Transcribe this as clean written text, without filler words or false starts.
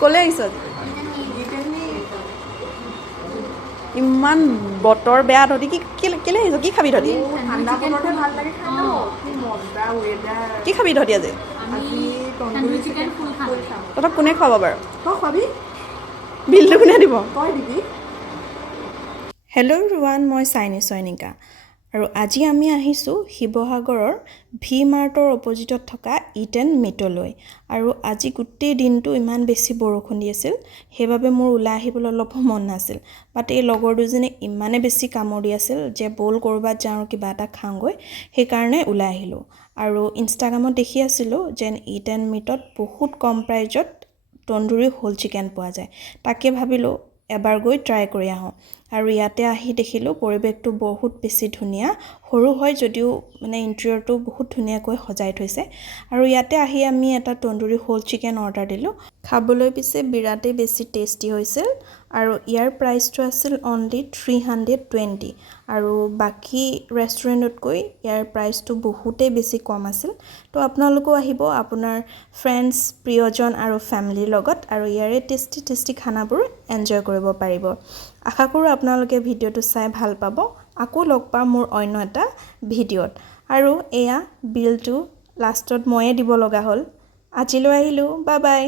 ক'লে আহিছ ইমান বতৰ বেয়া তহঁতি কেলে আহিছ কি খাবি তহঁতি ঠাণ্ডা বতৰতে ভাল লাগে খাই ন কি মজা ৱেডাৰ কি খাবি তহঁতি আজি আজি তন্দুৰী চিকেন ফুল খাম তহঁতক কোনে খুৱাব বাৰু তই খাবি বিলটো কোনে দিব তই দিবি হেল্ল' ৰুৱান মই চাইনি চয়নিকা আৰু আজি আমি আহিছোঁ শিৱসাগৰৰ ভি মাৰ্টৰ অপজিটত থকা ইট এণ্ড মিটলৈ আৰু আজি গোটেই দিনটো ইমান বেছি বৰষুণ দি আছিল সেইবাবে মোৰ ওলাই আহিবলৈ অলপ মন নাছিল বাট এই লগৰ দুজনে ইমানে বেছি কামোৰ দি আছিল যে বল ক'ৰবাত যাওঁ কিবা এটা খাওঁগৈ সেইকাৰণে ওলাই আহিলোঁ আৰু ইনষ্টাগ্ৰামত দেখি আছিলোঁ যেন ইট এণ্ড মিটত বহুত কম প্ৰাইজত তন্দুৰী হোল চিকেন পোৱা যায় তাকে ভাবিলোঁ এবাৰ গৈ ট্ৰাই কৰি আহোঁ আৰু ইয়াতে আহি দেখিলোঁ পৰিৱেশটো বহুত বেছি ধুনীয়া সৰু হয় যদিও মানে ইণ্টেৰিয়ৰটো বহুত ধুনীয়াকৈ সজাই থৈছে আৰু ইয়াতে আহি আমি এটা তন্দুৰী হোল চিকেন অৰ্ডাৰ দিলোঁ খাবলৈ পিছে বিৰাটেই বেছি টেষ্টি হৈছিল আৰু ইয়াৰ প্ৰাইচটো আছিল অনলি 320 আৰু বাকী ৰেষ্টুৰেণ্টতকৈ ইয়াৰ প্ৰাইচটো বহুতেই বেছি কম আছিল তো আপোনালোকেও আহিব আপোনাৰ ফ্ৰেণ্ডছ প্ৰিয়জন আৰু ফেমিলিৰ লগত আৰু ইয়াৰে টেষ্টি খানাবোৰ এনজয় কৰিব পাৰিব আশা কৰোঁ আপোনালোকে ভিডিঅ'টো চাই ভাল পাব আকৌ লগ পাম মোৰ অন্য এটা ভিডিঅ'ত আৰু এয়া বিলটো লাষ্টত ময়ে দিব লগা হ'ল আজিলৈ আহিলোঁ বাই বাই